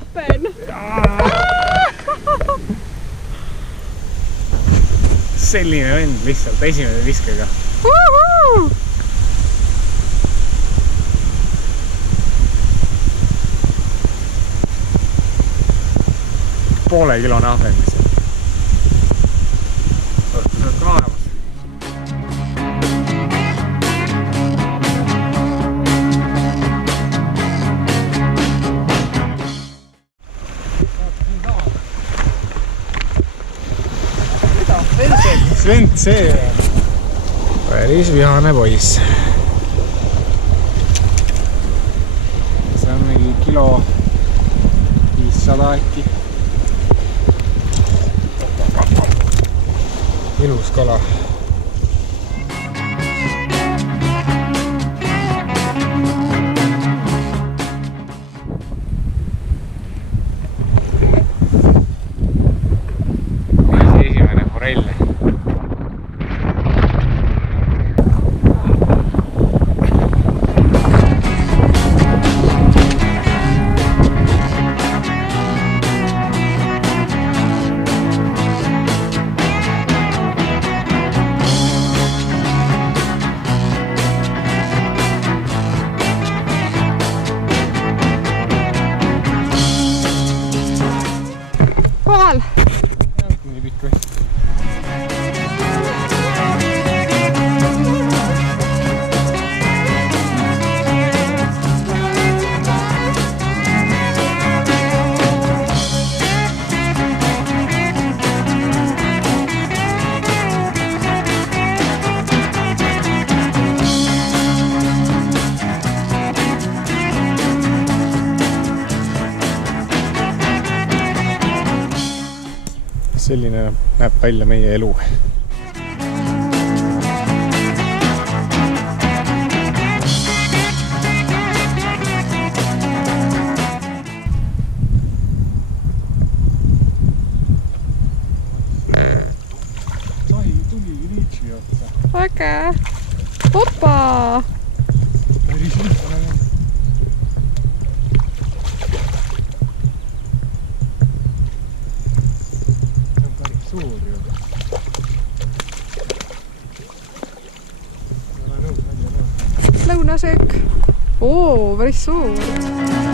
tapen. Selline vend lihtsalt esimene viskega. Poole kilone ahven lihtsalt. Õhtus on olemas. Svent see päris vihane poiss. See on mingi kilo 500 äkki. Ilus kala. Esimene forell. Kohal. Nii pikk või? Selline näeb välja meie elu. Sai tuli liitsi otsa. Äge. Opa. Päris lihtne. Suur ju. Lõunasöök. Oo, päris suur.